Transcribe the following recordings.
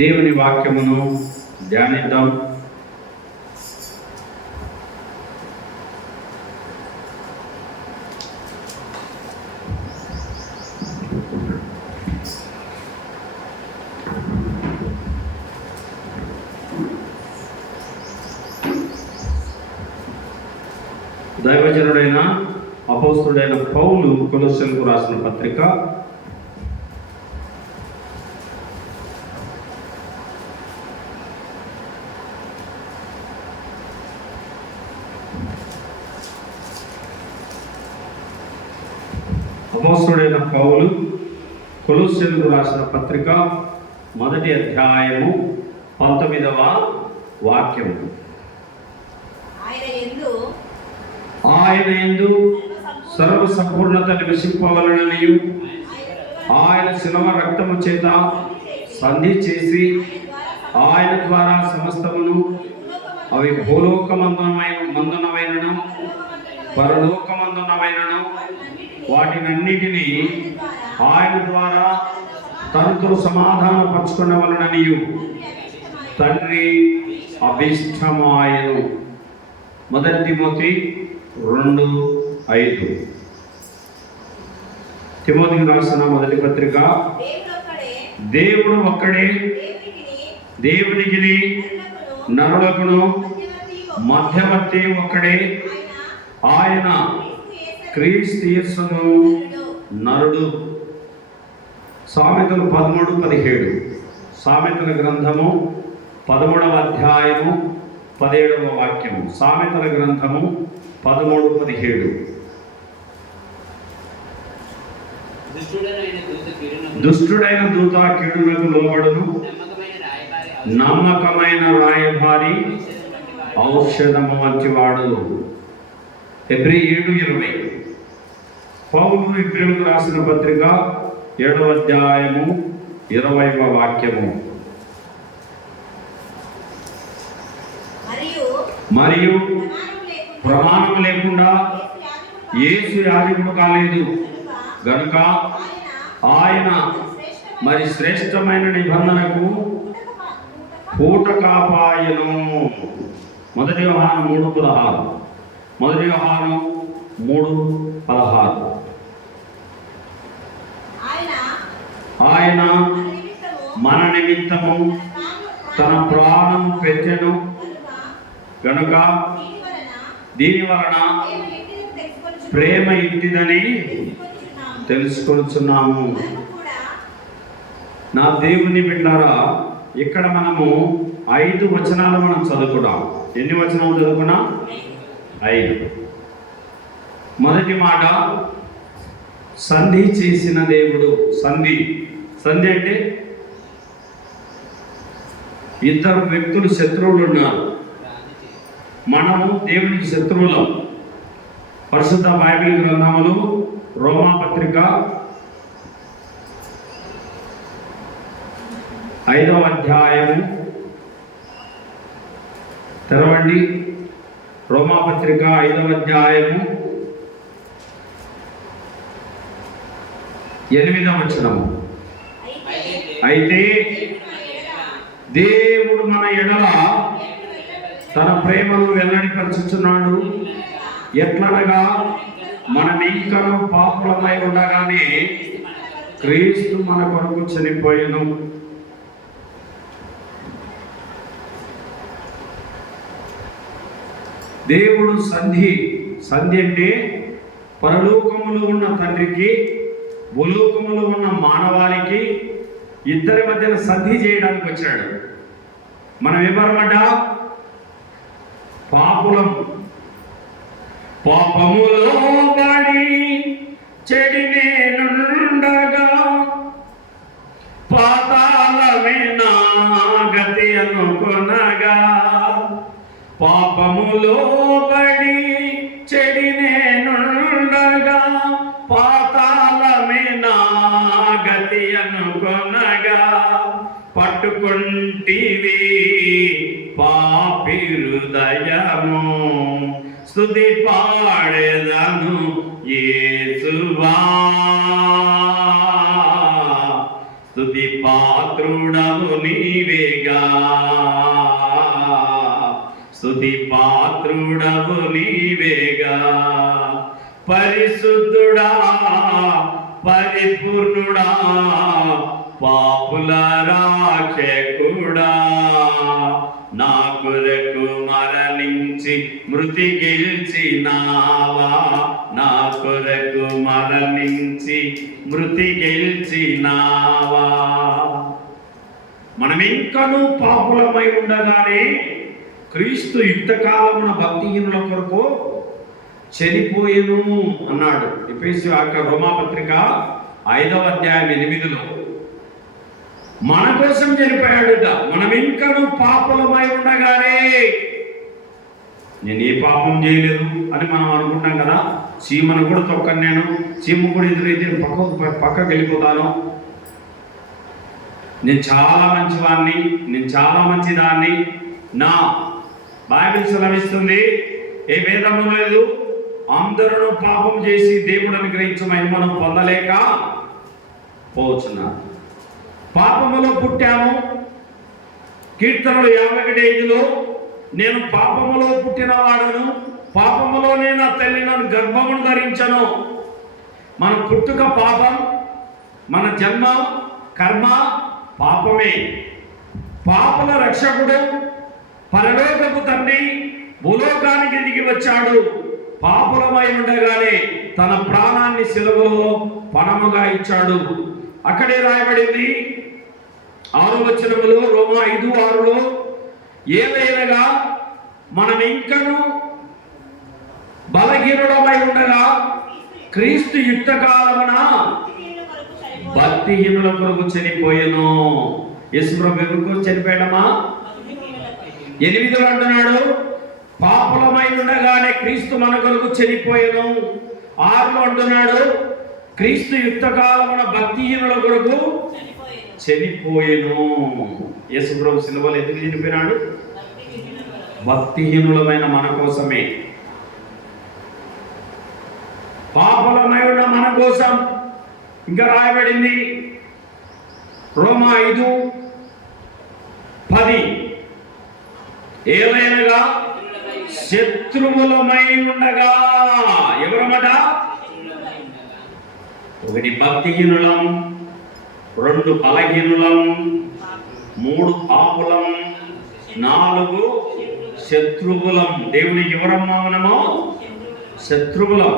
దేవుని వాక్యమును ధ్యానిద్దాం. దైవజనుడైన అపోస్తలుడైన పౌలు కొలొస్సీలకు రాసిన పత్రిక 1వ అధ్యాయము 19వ వాక్యము. ఆయన యందు సర్వ సంపూర్ణత నివసింపవలెననియు ఆయన శిలువ రక్తము చేత సంధి చేసి ఆయన ద్వారా సమస్తమును, అవి భూలోకమందునవైనను పరలోకమందునవైనను వాటినన్నిటినీ ఆయన ద్వారా తనతో సమాధానపరచుకునవలెననియు తండ్రి అభిష్టమాయను. 1 తిమోతి 2:5. తిమోతికి రాసిన మొదటి పత్రిక. దేవుడు ఒక్కడే, దేవునికి నరులకును మధ్యవర్తి ఒక్కడే, ఆయన క్రీస్తు యేసును నరుడు. సామెతలు 13:17. సామెతల గ్రంథము 13వ అధ్యాయము 17వ వాక్యము. సామెతల గ్రంథము 13:17. దుష్టుడైన దూత కీడునకు లోబడును, నమ్మకమైన రాయబారి ఔషధము వంటివాడు. హెబ్రీ 7:20. పౌలు హెబ్రీయులకు రాసిన పత్రిక 7వ అధ్యాయము 20వ వాక్యము. మరియు ప్రమాణం లేకుండా యేసు యాజకుడు కాలేదు గనుక ఆయన మరి శ్రేష్టమైన నిబంధనకు పూటకాపాయను. 1 యోహాను 3:16. 1 యోహాను 3:16. ఆయన మన నిమిత్తము తన ప్రాణం పెట్టెను గనుక దీని వలన ప్రేమ ఇంటిదని తెలుసుకొనుచున్నాము. నా దేవుని బిడ్డలారా, ఇక్కడ మనము 5 వచనాలు మనం చదువుకున్నాం. ఎన్ని వచనాలు చదువుకున్నాం? 5. మొదటి మాట, సంధి చేసిన దేవుడు. సంధి అంటే ఇద్దరు వ్యక్తులు శత్రువులు ఉన్నారు. మనము దేవునికి శత్రువులం. పరిశుద్ధ బైబిల్ గ్రంథములు రోమా పత్రిక 5వ అధ్యాయము తెరవండి. రోమా పత్రిక 5వ అధ్యాయము 8వ వచనము. అయితే దేవుడు మన ఎడల తన ప్రేమను వెల్లడిపరుచుచున్నాడు. ఎట్లనగా మనం ఇంకనూ పాపులమై ఉండగానే క్రీస్తు మన కొరకు చనిపోయెను. దేవుడు సంధి అంటే పరలోకములో ఉన్న తండ్రికి భూలోకములో ఉన్న మానవాళికి ఇద్దరి మధ్యన సంధి చేయడానికి వచ్చాడు. మనం ఏమన్నమాట? పాపములో పడి చెడినేనుండగా పాతాళమే నా గతి అనుకొనగా, పాపములో పడి చెడినేనుండగా పాతాళమే నా గతి అనుకొనగా, పట్టుకుంటివి పాపి హృదయము స్తుతి పాడెదను యేసువా, స్తుతి పాత్రుడవు నీవేగా, స్తుతి పాత్రుడవు నీవేగా. పరిశుద్ధుడా పరిపూర్ణుడా పాపుల రాక్షకుడా, నా కొరకు మరణించి మృతి గెలిచినావా, నా కొరకు మరణించి మృతి గెలిచినావా. మనం ఇంకనూ పాపులమై ఉండగానే క్రీస్తు యుక్తకాలమున భక్తిహీనుల కొరకు చనిపోయేను అన్నాడు. ఎఫెసీ రోమాపత్రిక 5వ అధ్యాయం 8లో మన కోసం చనిపోయాడుట. మనం ఇంకనూ పాపులమై ఉండగానే, నేను ఏ పాపం చేయలేదు అని మనం అనుకుంటాం కదా. చీమను కూడా తొక్కను, నేను చీమ కూడా ఎదురైతే పక్కకు వెళ్ళిపోతాను, నేను చాలా మంచివాడిని, నేను చాలా మంచిదాన్ని. నా బైబిల్ సెలవిస్తుంది, ఏ వేదము లేదు, అందరూ పాపం చేసి దేవుడు అనుగ్రహించు మహిమను పొందలేక పోతున్నారు. పాపములో పుట్టాము. కీర్తనలు 51:5లో నేను పాపములో పుట్టిన వాడను, పాపములోనే నా తల్లి నన్ను గర్భమును ధరించను. మన పుట్టుక పాపం, మన జన్మ కర్మ పాపమే. పాపల రక్షకుడు పరలోకపు తండ్రి భూలోకానికి దిగి వచ్చాడు. పాపులమై ఉండగానే తన ప్రాణాన్ని సిలువలో పణముగా ఇచ్చాడు. అక్కడే రాయబడింది 6వ వచనములో, రోమా 5:6లో, ఏలైనగా మనం ఇంకనూ బలహీనుడమై ఉండగా క్రీస్తు యుక్తకాలమున భక్తిహీనుల కొరకు చనిపోయెను. యేసుప్రభు ఎవరికి చనిపోయాడమ్మా? 8లో అంటున్నాడు, పాపులమై ఉండగానే క్రీస్తు మన కొరకు చనిపోయెను. 6లో అంటున్నాడు, క్రీస్తు యుక్తకాలమున భక్తిహీనుల కొరకు చనిపోయెను. యేసుప్రభు సిలువలో ఎందుకు చనిపోయినాడు? భక్తిహీనులమైన మన కోసమే, పాపులమై ఉన్న మన కోసం. ఇంకా రాయబడింది రోమా 5:10, ఏలైనగా శత్రువులమై ఉండగా, ఎవరమాట? 1 భక్తిహీనులం, 2 బలహీనులం, 3 పాపులం, 4 శత్రువులం. దేవునికి ఎవరమ్మా మనము? శత్రువులం.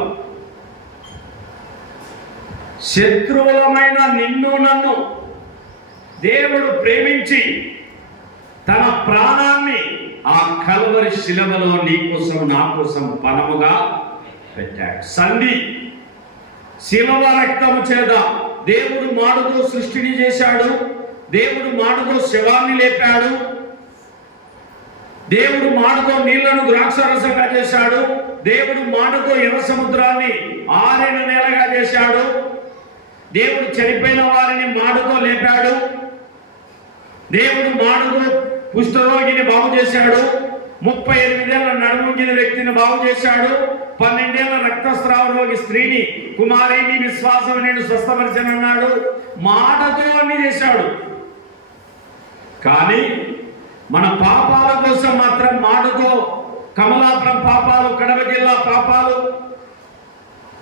శత్రువులమైన నిన్ను నన్ను దేవుడు ప్రేమించి తన ప్రాణాన్ని ఆ కల్వరి శిలువలో నీ కోసం నా కోసం పణముగా పెట్టాడు. సంధి శిలువ రక్తము చేత దేవుడు మాటతో సృష్టిని చేశాడు. దేవుడు మాటతో శవాన్ని లేపాడు. దేవుడు మాటతో నీళ్లను ద్రాక్షరసంగా చేశాడు. దేవుడు మాటతో ఎర్ర సముద్రాన్ని ఆరిన నేలగా చేశాడు. దేవుడు చనిపోయిన వారిని మాటతో లేపాడు. దేవుడు మాటతో కుష్ఠరోగిని బాగు చేశాడు. 38 ఏళ్ల నడుముగిన వ్యక్తిని బాగు చేశాడు. 12 ఏళ్ల రక్తస్రావ రోగి స్త్రీని, కుమారిని విశ్వాసం నేను స్వస్థపరిచనన్నాడు. మాటతో అన్ని చేశాడు. కానీ మన పాపాల కోసం మాత్రం మాటతో కమలాపురం పాపాలు, కడప జిల్లా పాపాలు,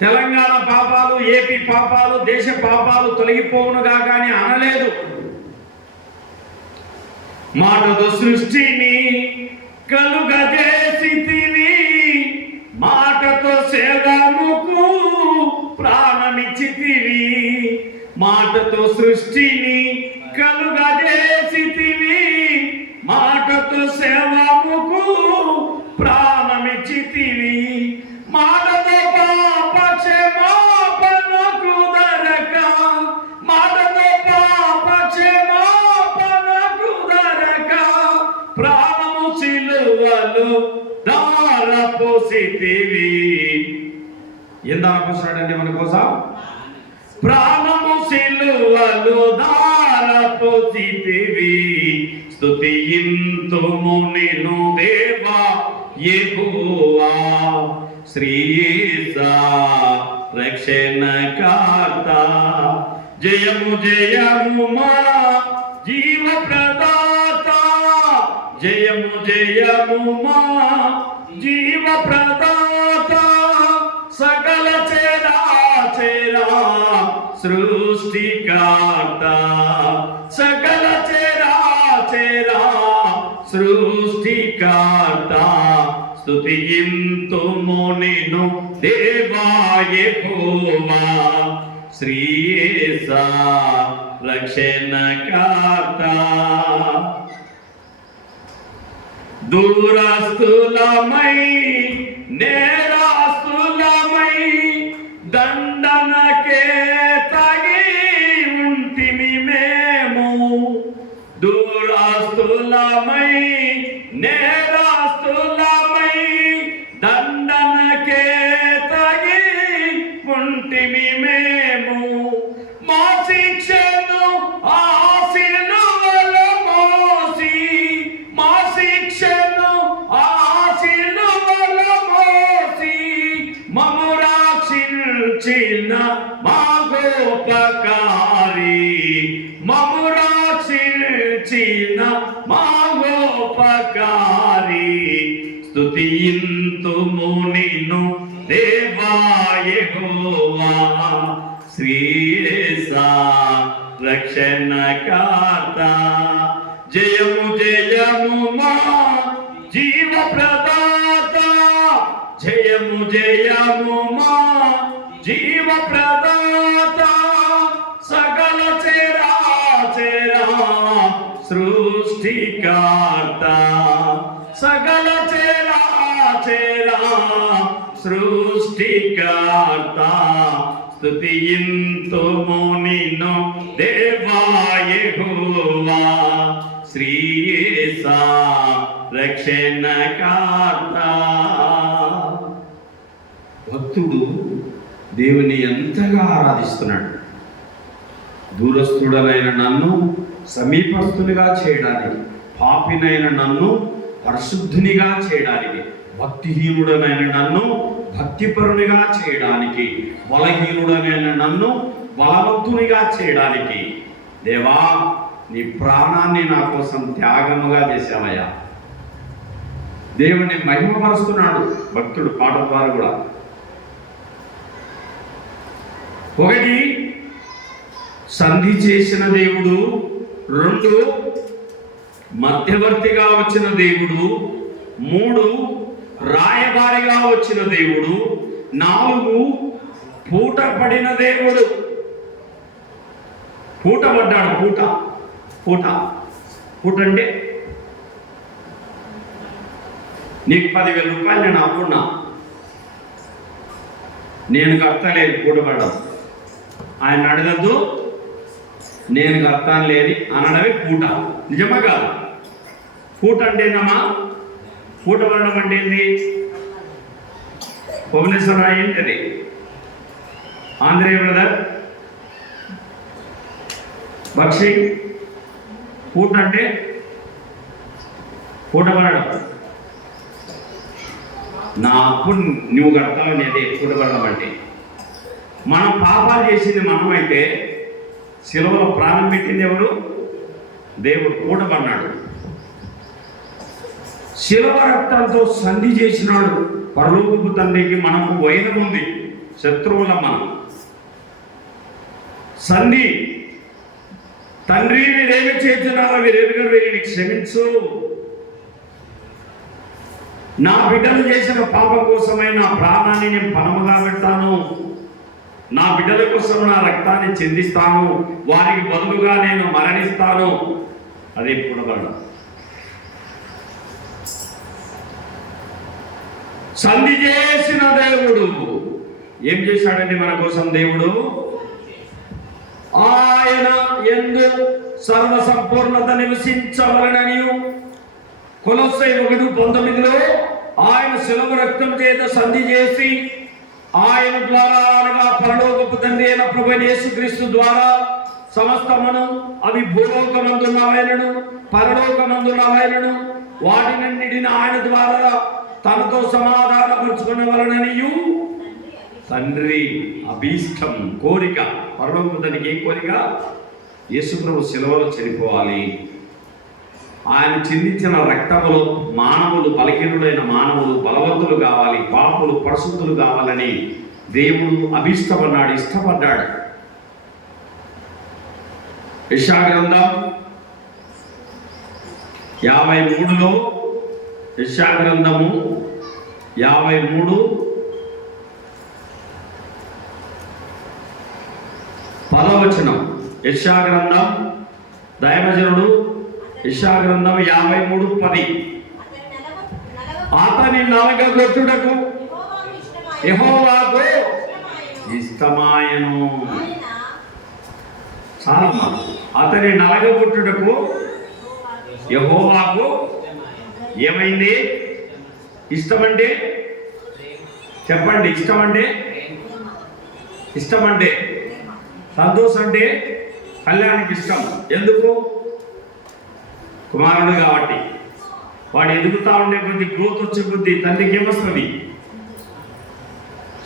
తెలంగాణ పాపాలు, ఏపీ పాపాలు, దేశ పాపాలు తొలగిపోవునుగా కానీ అనలేదు. మాటతో సృష్టిని కలుగజేసితివి, మాటతో సేవముకు ప్రాణమిచ్చితివి. మాటతో సృష్టిని కలుగజేసితివి, మాటతో సేవముకు ప్రాణమిచ్చితివి. మాటతో పాప క్షమాపణకు దొరక, మాటతో పాప క్షమాపణకు దొరక, ప్రాణము సిలువలో ధారపోసితివి. ఏం ధారపోసాడండి మన కోసం? ప్రాణము సిలువలో ధారపోసితివి. స్తుతింతుము నిన్ను దేవా యెహోవా, శ్రీ యేసా రక్షణకర్త. జయము జయము మా జీవ ప్రదాత, జయము జయము మా జీవ ప్రదాత, సకల చరాచర సృష్టికర్త, సకల చరాచర సృష్టికర్త, స్తుతింతుము నిన్ను దేవా యెహోవా, శ్రీయేసా రక్షణకర్త. దూరస్తులమై నేరస్తులమై దండనకే తగి ఉంటిమి మేము, దూరస్తులమై నేరస్తులమై దండనకే తగి ఉంటిమి మేము, మా శిక్షను ఆ శిలువలో మోసి, మా శిక్షను ఆ శిలువలో మోసి మమ్ము రక్షించిన మా గోపకారి, మమ్ము రక్షించిన మా గోపకారి, స్తుతింతుము నిన్ను దేవా యెహోవా, శ్రీయేసా రక్షణకర్త. జయము జయము మా జీవ ప్రదాత, జయము జయము మా జీవ ప్రదాత, సకల చరాచర సృష్టికర్త, సకల చరాచర సృష్టికర్త, స్తుతింతుము నిన్ను దేవా యెహోవా, శ్రీయేసా రక్షణకర్త. భక్తుడు దేవుని ఎంతగా ఆరాధిస్తున్నాడు. దూరస్థుడనైన నన్ను సమీపస్థునిగా చేయడానికి, పాపినైన నన్ను పరిశుద్ధునిగా చేయడానికి, భక్తిహీనుడనైన నన్ను భక్తిపరునిగా చేయడానికి, బలహీనుడనైన నన్ను బలవంతునిగా చేయడానికి, దేవా నీ ప్రాణాన్ని నా కోసం త్యాగముగా చేశావయ్యా. దేవుని మహిమపరుస్తున్నాడు భక్తుడు పాట ద్వారా కూడా. ఒకటి సంధి చేసిన దేవుడు, రెండు మధ్యవర్తిగా వచ్చిన దేవుడు, మూడు రాయబారిగా వచ్చిన దేవుడు, నాలుగు పూట పడిన దేవుడు. పూట పడ్డాడు. పూట పూట పూట అంటే నీకు 10,000 రూపాయలు నేను అప్పున్నా, నేను కర్తలేదు పూట పడ్డాం. ఆయన అడగద్దు, నేను కర్తాను లేని అనడమే పూట. నిజమా కాదు? పూట అంటే ఏంటమ్మా? పూట పడడం అంటే ఏంటి? భువనేశ్వరరావు ఏంటది? ఆంధ్రేయ బ్రదర్ బక్షి, పూట అంటే పూట పడడం. నా అప్పు నువ్వు కడతావు అనేది పూట పడడం అంటే. మనం పాపాలు చేసింది మనమైతే శిలువలో ప్రాణం పెట్టింది ఎవరు? దేవుడు. పూట పడినాడు. శిలువ రక్తంతో సంధి చేసినాడు పరలోకపు తండ్రికి. మనకు వైరం ఉంది, శత్రువుల మనం. సంధి, తండ్రి వీరేమి చేస్తున్నారో వీరెవరు వీరిని క్షమించు, నా బిడ్డలు చేసిన పాపం కోసమై నా ప్రాణాన్ని నేను పణముగా పెడతాను, నా బిడ్డల కోసం నా రక్తాన్ని చెందిస్తాను, వారికి బదులుగా నేను మరణిస్తాను. అదే పునరుద్ధరణ. సంధి చేసిన దేవుడు ఏం చేశాడండి మన కోసం? దేవుడు ఆయన యందు సర్వ సంపూర్ణత నివసించవలనని కొలొస్సై 1:19 ఆయన శిలువ రక్తం చేత సంధి చేసి ఆయన ద్వారా అనగా పరలోకపు తండ్రి అయిన ప్రభువైన యేసుక్రీస్తు ద్వారా సమస్తమును, అవి భూలోకమందున్నవైనను పరలోకమందున్నవైనను వాటినన్నిటిని ఆయన ద్వారా తనతో సమాధానపరుచుకునే వలననియు తండ్రి అభీష్టం, కోరిక, పరలోకపు తండ్రికి ఏం కోరిక? యేసుప్రభు శిలువలో చనిపోవాలి. ఆయన చిందించిన రక్తములో మానవులు, బలహీనుడైన మానవులు బలవంతులు కావాలి, పాపులు పరిశుద్ధులు కావాలని దేవుడు అభీష్టపడ్డాడు, ఇష్టపడ్డాడు. యెషయా గ్రంథం 53లో, యెషయా గ్రంథము 53 10 యెషయా గ్రంథం, దైవజనుడు యెషయా గ్రంథం 53:10. అతని నలగగొట్టుటకు యెహోవాకు ఇష్టమాయెను. చాలా, అతని నలగగొట్టుటకు యెహోవాకు ఏమైంది? ఇష్టమంటే చెప్పండి. ఇష్టమంటే సంతోషం, అంటే కళ్యాణికి ఇష్టం. ఎందుకు? కుమారుడు కాబట్టి. వాడు ఎదుగుతా ఉండే కొద్ది, గ్రోత్ వచ్చే కొద్ది తండ్రికి ఏమొస్తుంది?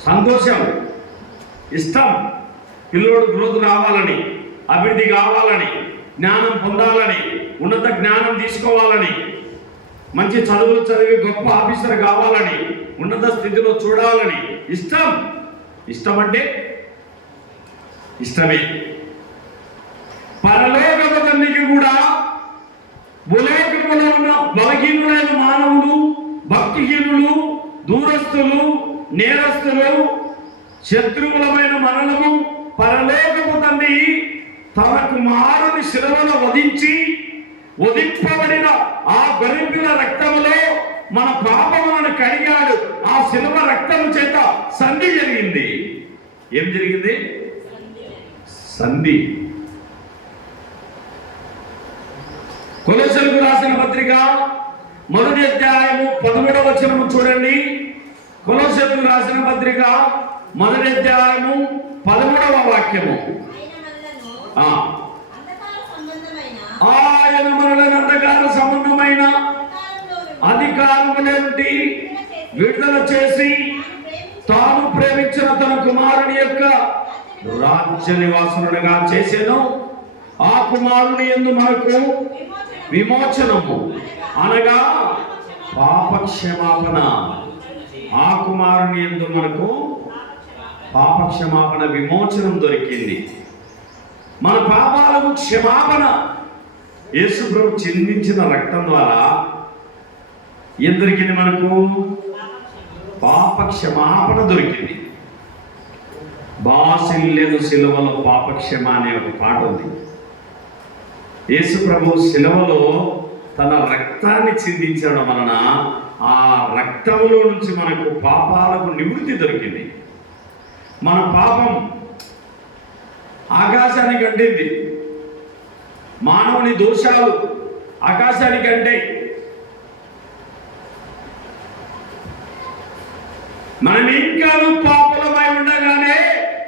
సంతోషం, ఇష్టం. పిల్లోడు గ్రోత్ రావాలని, అభివృద్ధి కావాలని, జ్ఞానం పొందాలని, ఉన్నత జ్ఞానం తీసుకోవాలని, మంచి చదువులు చదివి గొప్ప ఆఫీసర్ కావాలని, ఉన్నత స్థితిలో చూడాలని ఇష్టం అంటే ఇష్టమే. పరలోకపు తండ్రికి కూడా భూలోకములో ఉన్న బలహీనులైన మానవులు, భక్తిహీనులు, దూరస్తులు, నేరస్తులు, శత్రువులమైన మనలను పరలోకపు తండ్రి తన కుమారుని శిలువలో వధింపబడిన ఆ గొర్రెపిల్ల రక్తములో మన పాపములను కడిగాడు. ఆ శిలువ రక్తము చేత సంధి జరిగింది. ఏం జరిగింది? సంధి. కొలొస్సీయులకు రాసిన పత్రిక 1వ అధ్యాయము 13వ వచనము చూడండి. కొలొస్సీయులకు రాసిన పత్రిక 1వ అధ్యాయము 13వ వాక్యము. ఆయన మనలను అంధకార సంబంధమైన అధికారము నుండి విడుదల చేసి తాను ప్రేమించిన తన కుమారుని యొక్క రాజ్య నివాసులుగా చేసెను. ఆ కుమారుని యందు మనకు విమోచనము, అనగా పాపక్షమాపణ. ఆ కుమారుని యందు మనకు పాపక్షమాపణ, విమోచనం దొరికింది. మన పాపాలకు క్షమాపణ యేసు ప్రభు చిందించిన రక్తం ద్వారా ఏం దొరికింది? మనకు పాపక్షమాపణ దొరికింది. బాసిల్లెను సిలువలో పాపక్షమ అనే ఒక పాట ఉంది. యేసు ప్రభు సిలువలో తన రక్తాన్ని చిందించడం వలన ఆ రక్తములో నుంచి మనకు పాపాలకు నివృత్తి దొరికింది. మన పాపం ఆకాశానికి అంటింది. మానవుని దోషాలు ఆకాశానికి అంటే మనం ఇంకా పాపులమై ఉండగానే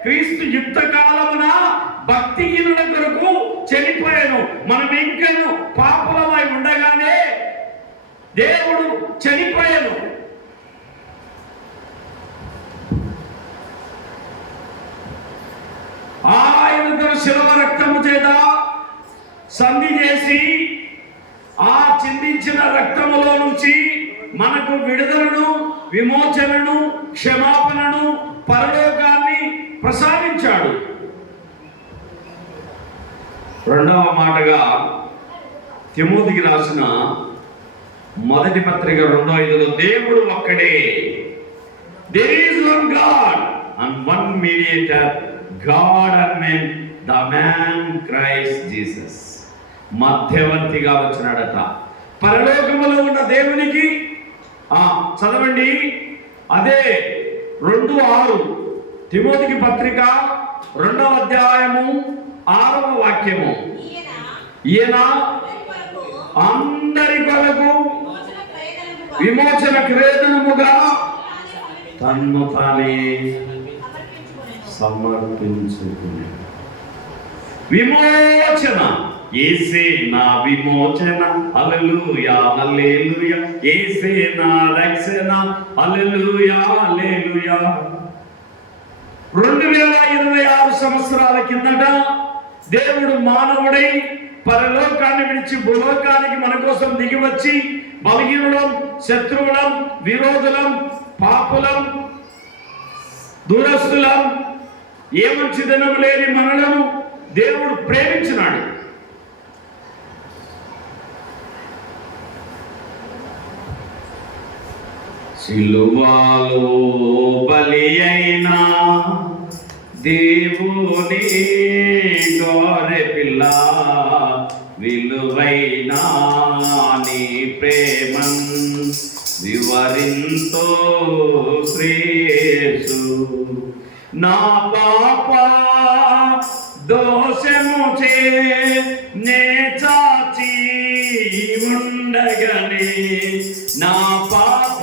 క్రీస్తు యుక్త కాలమున భక్తిహీనుల కొరకు చనిపోయాను. మనం ఇంకా పాపులమై ఉండగానే దేవుడు చనిపోయాను. ఆయన తన శిలువ రక్తము చేత సంధి చేసి ఆ చిందించిన రక్తములో నుంచి మనకు విడుదలను, విమోచనను, క్షమాపణను, పరలోకాన్ని ప్రసాదించాడు. రెండవ మాటగా తిమోతికి రాసిన మొదటి పత్రిక 2:5 దేవుడు ఒక్కడే. There is one God and one mediator, God and man, the man Christ Jesus. మధ్యవర్తిగా వచ్చినాడట. పరలోకములో ఉన్న దేవునికి చదవండి. అదే 2:6 తిమోతికి పత్రిక 2వ అధ్యాయము 6వ వాక్యము. ఈయన అందరి కొరకు విమోచన క్రయధనముగా తన్ను తానే సమర్పించుకుని. విమోచన, యేసే నా విమోచన, హల్లెలూయా హల్లెలూయా. యేసే నా రక్షణ, హల్లెలూయా హల్లెలూయా. 2026 సంవత్సరాల కిందట దేవుడు మానవుడై పరలోకాన్ని విడిచి భూలోకానికి మన కోసం దిగి వచ్చి బలహీనులం, శత్రువులం, విరోధులం, పాపులం, దూరస్తులం, ఏ మంచిదనం లేని మనలను దేవుడు ప్రేమించినాడు. సిలువలో బలి అయినా దేవుని గొర్రెపిల్ల, విలువైన నీ ప్రేమం వివరింతో శ్రేయసు. నా పాప దోషము చే నే చాచి ఉండగనే, నా పాప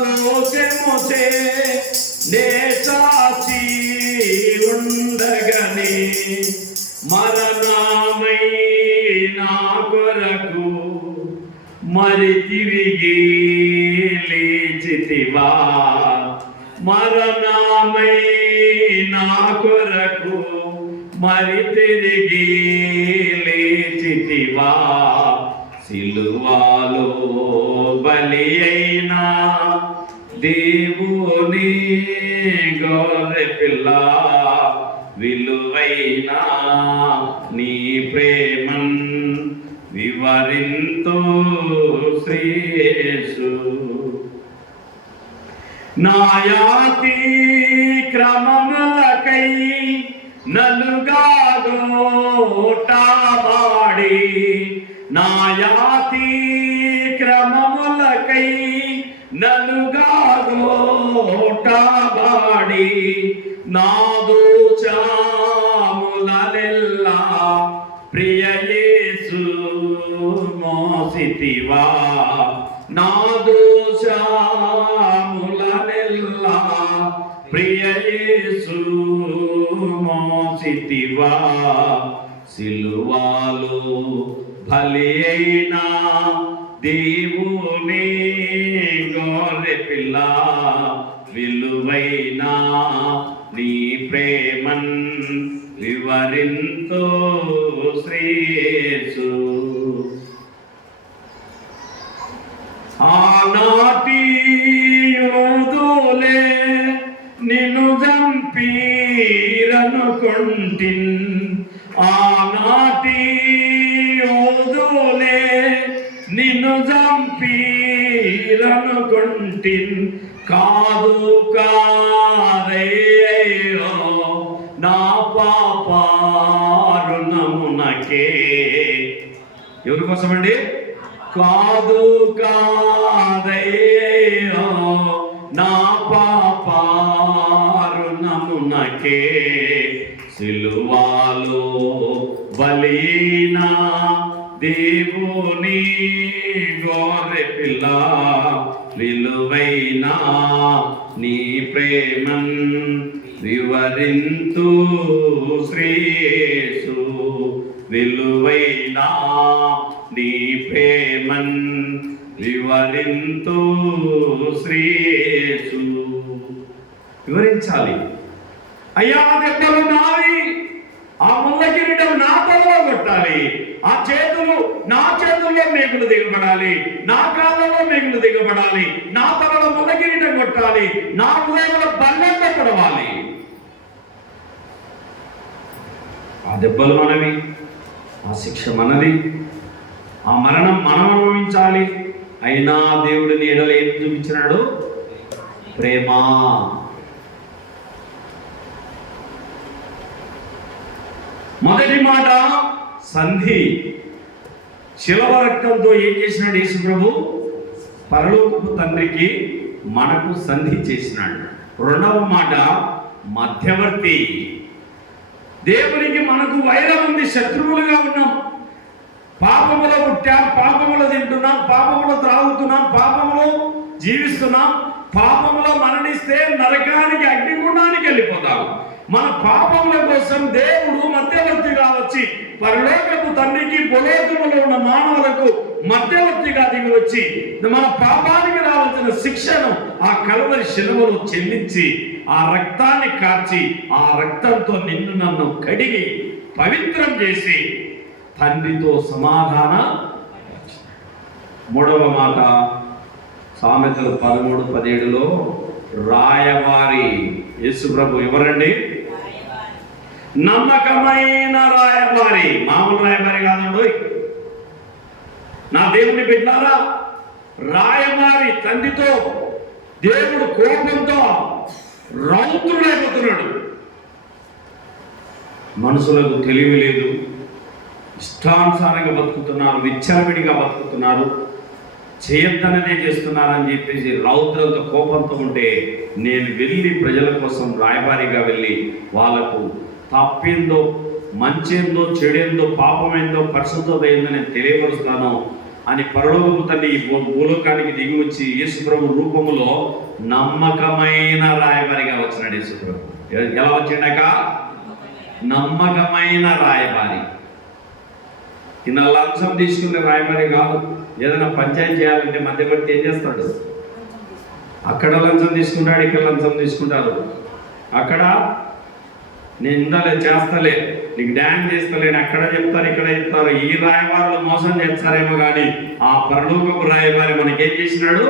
దోషము చే నే చాచి ఉండగనే, మరణమై నా కొరకు మరి తిరిగి లేచితివా, మరణమై నా కొరకు మరి తిరిగి లేచితివా. సిలువలో బలి అయినా దేవుని గొర్రెపిల్ల, విలువైన నీ ప్రేమం వివరింతో శ్రేయసు. నాయాతి క్రమములకై నలుగాగోటాడి, నాయాతి క్రమములకై నలుగాగోటాడి, నాదు చాములనెల్లా ప్రియ యేసు మోసితివా, నాదు చాములనెల్లా ప్రియ యేసు మోసితివా. సిలువలో బలి అయినా దేవుని గొర్రెపిల్ల, విలువైన నీ ప్రేమన్ వివరింతో శ్రేయసు. ఆనాటి యోధులే నిన్ను చంపిరనుకొంటిన్, ఆనాటి యోధులే నిన్ను చంపిరనుకొంటిన్, కాదు కాదయ్యో నా పాపారుణమునకే. ఎవరి కోసమండి? కాదు కాదయ్యో నా పాపారుణమునకే, సిలువలో బలినా దేవుని గొర్రెపిల్ల, విలువైన నీ ప్రేమం వివరింతు శ్రేయసు. విలువైన నీ ప్రేమన్ వివరింతు శ్రేయసు. వివరించాలి. అయ్యా దెబ్బలు నావి, ఆ ముళ్ళ కిరీటం నా తలలో కొట్టాలి, ఆ చేతులు నా చేతుల్లో మేకులు దిగబడాలి, నా కాళ్ళలో మేకులు దిగబడాలి, నా తలలో ముళ్ళ కిరీటం కొట్టాలి, నా హృదయంలో బల్లెంతో పడవాలి. ఆ దెబ్బలు మనవి, ఆ శిక్ష మనది, ఆ మరణం మనం అనుభవించాలి. అయినా దేవుడిని ఎడల ఏం చూపించినాడు? ప్రేమ. మొదటి మాట సంధి. శిలవ రక్తంతో ఏం చేసినాడు యేసు ప్రభు? పరలోకపు తండ్రికి మనకు సంధి చేసినాడు. రెండవ మాట మధ్యవర్తి. దేవునికి మనకు వైరం ఉంది, శత్రువులుగా ఉన్నాం, పాపములో పుట్టాం, పాపములో తింటున్నాం, పాపములో త్రాగుతున్నాం, పాపములో జీవిస్తున్నాం, పాపములో మరణిస్తే నరకానికి అగ్నిగుండానికి వెళ్ళిపోతాం. మన పాపముల కోసం దేవుడు మధ్యవర్తిగా వచ్చి పరలోకపు తండ్రికి భూలోకములో ఉన్న మానవులకు మధ్యవర్తిగా దిగి వచ్చి మన పాపానికి రావాల్సిన శిక్షను ఆ కలువరి శిలువలో చెల్లించి ఆ రక్తాన్ని కార్చి ఆ రక్తంతో నిన్ను నన్ను కడిగి పవిత్రం చేసి తండ్రితో సమాధాన. మూడవ మాట సామెతలు 13:17లో రాయబారి. యేసు ప్రభు ఎవరండి? నమ్మకమైన రాయబారి. మామూలు రాయబారి కాదండి. నా దేవుని బిడ్డలారా, రాయబారి. తండ్రితో దేవుడు కోపంతో రౌద్రుడైపోతున్నాడు. మనుషులకు తెలివి లేదు, ఇష్టానుసారంగా బతుకుతున్నారు, విచ్చలవిడిగా బతుకుతున్నారు, చేయొద్దనదే చేస్తున్నారని చెప్పేసి రౌద్రంతో కోపంతో ఉంటే నేను వెళ్ళి ప్రజల కోసం రాయబారిగా వెళ్ళి వాళ్ళకు తప్పేందో మంచేందో చెడేందో పాపమైందో పరిశుద్ధత ఏందో నేను తెలియపరుస్తాను అని పరలోకపు తండ్రి ఈ భూలోకానికి దిగి వచ్చి యేసుప్రభు రూపములో నమ్మకమైన రాయబారిగా వచ్చినాడు. యేసుప్రభు ఎలా వచ్చిండాక? నమ్మకమైన రాయబారి. ఈయన లంచం తీసుకునే రాయబారి కాదు. ఏదైనా పంచాయతీ చేయాలంటే మధ్యవర్తి ఏం చేస్తాడు? అక్కడ లంచం తీసుకుంటాడు, ఇక్కడ లంచం తీసుకుంటారు. అక్కడ నేను ఇందాలే చేస్తలే, నీకు డ్యాన్స్ చేస్తలేని అక్కడ చెప్తారు, ఇక్కడ చెప్తారు. ఈ రాయబారులు మోసం చేస్తారేమో కానీ ఆ పరలోకపు రాయబారి మనకేం చేసినాడు?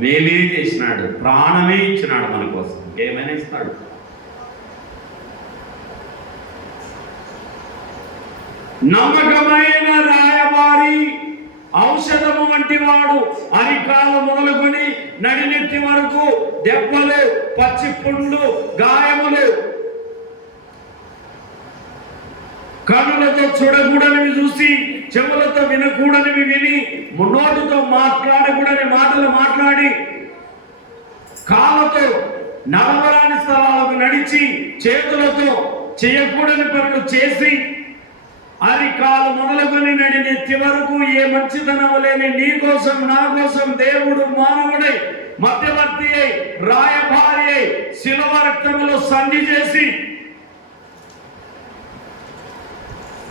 మేలే చేసినాడు, ప్రాణమే ఇచ్చినాడు మన కోసం. ఏమైనా ఇస్తాడు. నమ్మకమైన రాయబారి ఔషధము వంటి వాడు. అరికాలు మొదలుకొని నడినెత్తి వరకు దెబ్బలు, పచ్చి పుండ్లు, గాయములు, కన్నులతో చూడకూడనివి చూసి, చెవులతో వినకూడనివి విని, నోటితో మాట్లాడకూడని మాటలు మాట్లాడి, కాళ్ళతో నడవరాని స్థలాలకు నడిచి, చేతులతో చేయకూడని పనులు చేసి, అరికాలు మొదలుకొని నడినెత్తి వరకు ఏ మంచితనం లేని నీ కోసం నా కోసం దేవుడు మానవుడై మధ్యవర్తి అయి రాయబారి అయి శిలువ రక్తములో సంధి చేసి,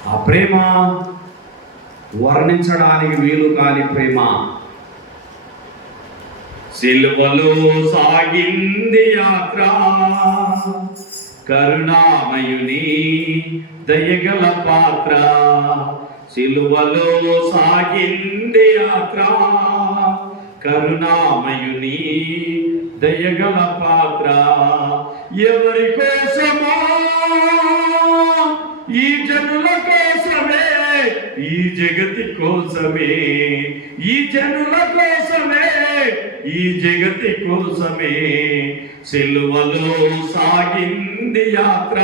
ఆ ప్రేమ వర్ణించడానికి వీలు కాని ప్రేమ. సిలువలో సాగింది యాత్ర, కరుణామయుని దయగల పాత్ర. సిలువలో సాగింది యాత్ర, కరుణామయుని దయగల పాత్ర. ఎవరి కోసమో? ఈ జనుల కోసమే, ఈ జగతి కోసమే, ఈ జనుల కోసమే, ఈ జగతి కోసమే సిలువలో సాగింది యాత్ర,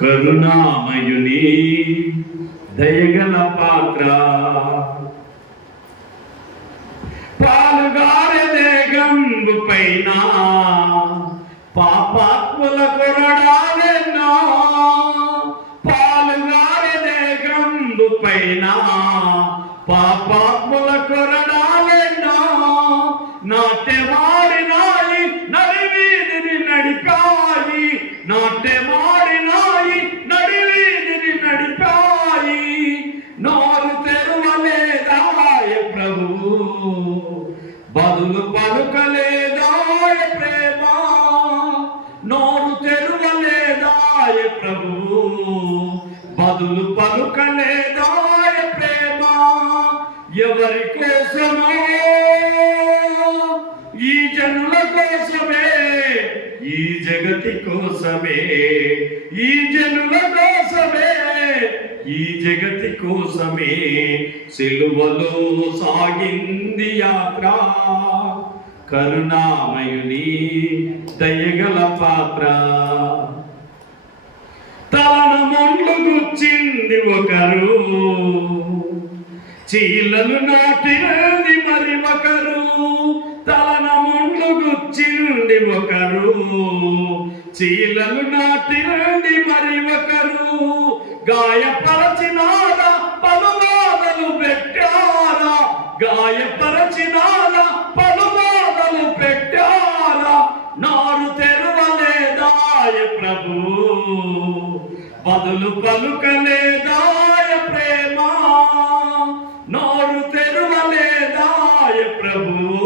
కరుణామయుని దయగల పాత్ర. పాలుగారే గంగు పైన పాపాత్ముల కొరడాలెన్నో, పాలుగారే గంగు పైన పాపాత్ముల కొరడాలెన్నో. నాట్యమాడినాయి నడివీధిని నడిపాయి, నాట్యమాడినాయి నడివీధిని నడిపాయి. నోరు తెరువలేదాయ ప్రభువు, బదులు పలుకలేదాయ ప్రేమ. నోరు తెరువలేదాయ ప్రభువు, బదులు పలుకలేదాయ ప్రేమ. ఎవరి కోసమో? ఈ జనుల కోసమే, ఈ జగతి కోసమే, ఈ జనుల కోసమే, ఈ జగతి కోసమే సిలువలో సాగింది యాత్ర, కరుణామయుని దయగల పాత్ర. తలన మొండ్లు గుచ్చింది ఒకరు, చీలను నాటినది మరి ఒకరు. తలన మొండ్లు గుచ్చింది ఒకరు, చీలను నాటినది మరి ఒకరు. గాయపరచినారా పలుబాధలు పెట్టారా, గాయపరచినారా పలుబాధలు పెట్టారా. నారు తెరువలేదాయ ప్రభు, బదులు పలుకలేదాయ ప్రేమ. నోరు తెరువలేదాయ ప్రభు,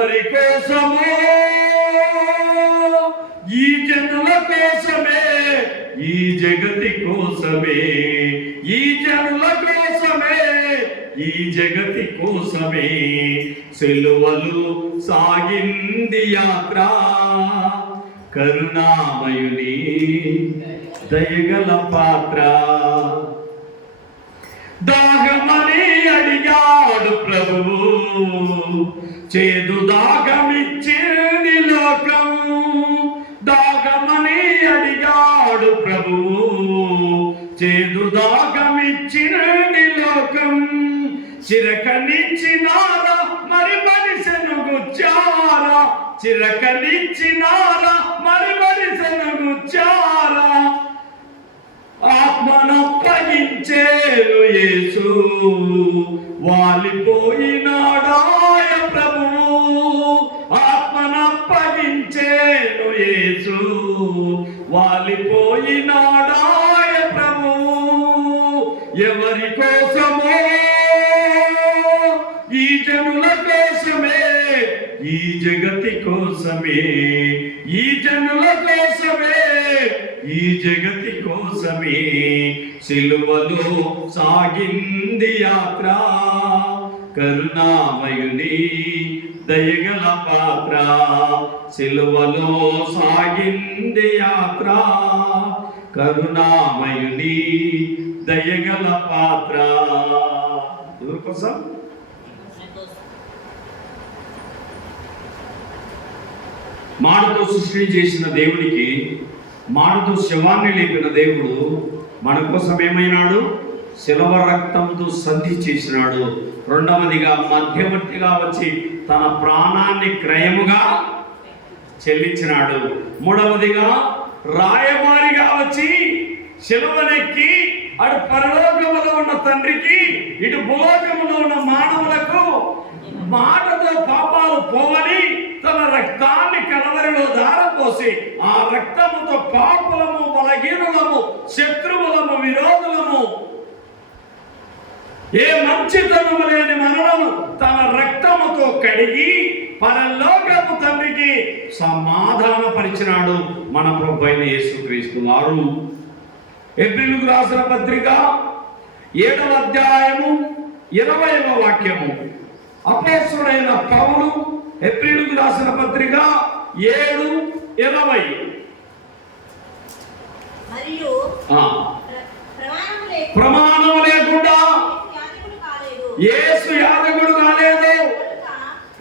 ఎవరి కోసమో, ఈ జనుల కోసమే, ఈ జగతి కోసమే, ఈ జనుల కోసమే, ఈ జగతి కోసమే సిలువలు సాగింది యాత్ర. కరుణామయుని దయగల పాత్ర. దాహమని అడిగాడు ప్రభువు, చేదు దాహమిచ్చింది లోకం. దాహమని అడిగాడు ప్రభువు, చేదు దాహమిచ్చింది లోకం. చిరకనిచ్చినారా మరి మనిషిను గుచ్చారా, చిరకనిచ్చినారా మరి మనిషిను గుచ్చారా. ఆత్మనప్పగించేను యేసు, వాలిపోయినాడాయ ప్రభువు. ఆత్మనప్పగించేను యేసు, వాలిపోయినాడాయ ప్రభువు. ఎవరి కోసమో, ఈ జనుల కోసమే, ఈ జగతి కోసమే, ఈ జనుల కోసమే, ఈ జగతి కోసమే సిలువలో సాగింది యాత్ర. కరుణామయుని దయగల పాత్ర. సిలువలో సాగింది యాత్ర. కరుణామయుని దయగల పాత్ర. ఎవరి కోసం? మాటతో సృష్టి చేసిన దేవునికి, మాటతో శవాన్ని లేపిన దేవుడు మన కోసం ఏమైనాడు? శిలవ రక్తంతో సంధి చేసినాడు. రెండవదిగా మధ్యవర్తిగా వచ్చి తన ప్రాణాన్ని క్రయముగా చెల్లించినాడు. మూడవదిగా రాయబారిగా వచ్చి శిలవనెక్కి అటు పరలోకములో ఉన్న తండ్రికి, ఇటు భూలోకములో ఉన్న మానవులకు మాటతో పాపాలు పోవని తన రక్తాన్ని కలవరిలో ధారపోసి, ఆ రక్తముతో పాపులము, బలహీనులము, శత్రువులము, విరోధులము, ఏ మంచితనము లేని మనలను తన రక్తముతో కడిగి పరలోకపు తండ్రికి సమాధానపరిచినాడు మన ప్రభువైన యేసుక్రీస్తు వారు. హెబ్రీయులకు రాసిన పత్రిక 7వ అధ్యాయము 20వ వాక్యము. అపోస్తలుడైన పౌలు హెబ్రీయులకు రాసిన పత్రిక 7:20. మరియు ప్రమాణము లేకుండా యేసు యాజకుడు కాలేదు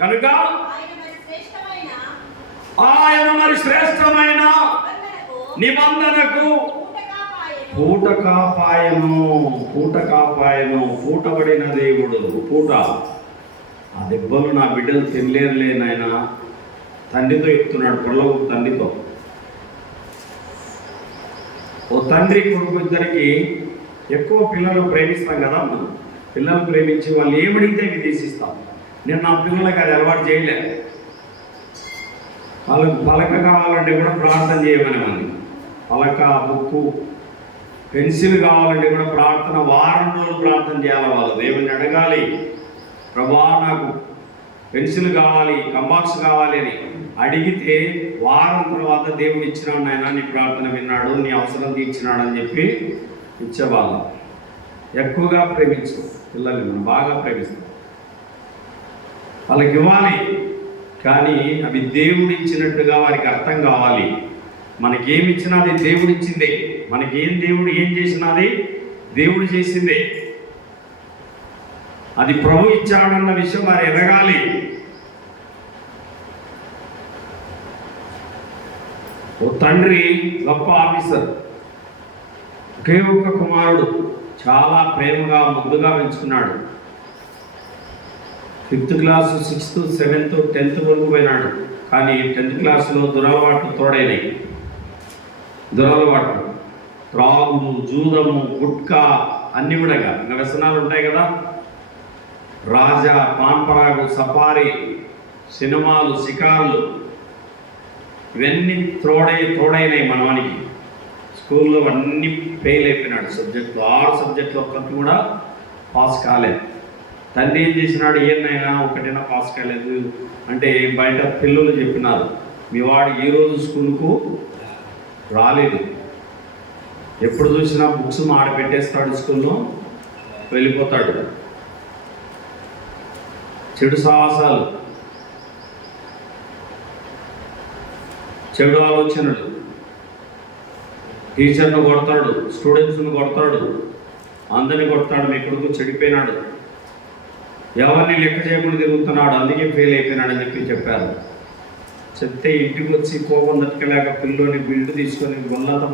కనుక ఆయన మరి శ్రేష్టమైన నిబంధనకు పూటబడిన దేవుడు. పూట ఆ దెబ్బలు నా బిడ్డలు తినలేరులే నాయన. తండ్రితో చెప్తున్నాడు, పొడవు తండ్రితో. ఓ తండ్రి కొడుకు ఇద్దరికి ఎక్కువ పిల్లలు ప్రేమిస్తాం కదా మనం. పిల్లలు ప్రేమించి వాళ్ళు ఏమడిగితే అవి తీసిస్తాం. నేను నా పిల్లలకి అది అలవాటు చేయలే. వాళ్ళకు పలక కావాలంటే కూడా ప్రార్థన చేయమని మనం. పలక, బుక్కు, పెన్సిల్ కావాలంటే కూడా ప్రార్థన, వారం రోజులు ప్రార్థన చేయాలి. వాళ్ళు దేవుని అడగాలి, ప్రభా నాకు పెన్సిల్ కావాలి, కంబాక్స్ కావాలి అని అడిగితే వారం తర్వాత దేవుడు ఇచ్చినాడు నాయన, నీ ప్రార్థన విన్నాడు, నీ అవసరం తీర్చినాడు అని చెప్పి ఇచ్చేవాళ్ళం. ఎక్కువగా ప్రేమించు పిల్లల్ని, మనం బాగా ప్రేమిస్తాం. వాళ్ళకి ఇవ్వాలి, కానీ అవి దేవుడు ఇచ్చినట్టుగా వారికి అర్థం కావాలి. మనకేమి ఇచ్చినది దేవుడు ఇచ్చిందే. మనకేం దేవుడు ఏం చేసినది దేవుడు చేసిందే. అది ప్రభు ఇచ్చాడన్న విషయం వారు ఎరగాలి. ఓ తండ్రి గొప్ప ఆఫీసర్, ఒకే ఒక్క కుమారుడు, చాలా ప్రేమగా ముద్దుగా పెంచుకున్నాడు. 5th class 6th 7th 10th వరకు పోయినాడు. కానీ 10th క్లాసులో దురలవాట్లు తోడైనాయి. దురలవాట్లు, త్రాగుడు, జూదము, గుట్కా అన్నీ కూడా ఇంకా వ్యసనాలు ఉంటాయి కదా. రాజా, పాన్పరాగు, సఫారీ, సినిమాలు, షికారులు, ఇవన్నీ తోడైనాయి మనవానికి. స్కూల్లో అన్నీ ఫెయిల్ అయిపోయినాడు. సబ్జెక్టులు 6 సబ్జెక్టులు ఒక్కటి కూడా పాస్ కాలేదు. తండ్రి ఏం చేసినాడు, ఏమైనా ఒకటైనా పాస్ కాలేదు, అంటే బయట పిల్లలు చెప్పినారు, మీ వాడు ఈ రోజు స్కూల్కు రాలేదు, ఎప్పుడు చూసినా బుక్స్ మాడ పెట్టేస్తాడు, స్కూల్లో వెళ్ళిపోతాడు. చెడు సాహసాలు, చెడు ఆలోచనలు, టీచర్ను కొడతాడు, స్టూడెంట్స్ను కొడతాడు, అందరిని కొడతాడు. మీ కొడుకు చెడిపోయినాడు, ఎవరిని లెక్క చేయకుండా తిరుగుతున్నాడు, అందుకే ఫెయిల్ అయిపోయినాడని చెప్పారు. చెప్తే ఇంటికి వచ్చి కోపం తట్టుకోలేక పిల్లోని బిల్డ్ తీసుకొని గొల్లంతా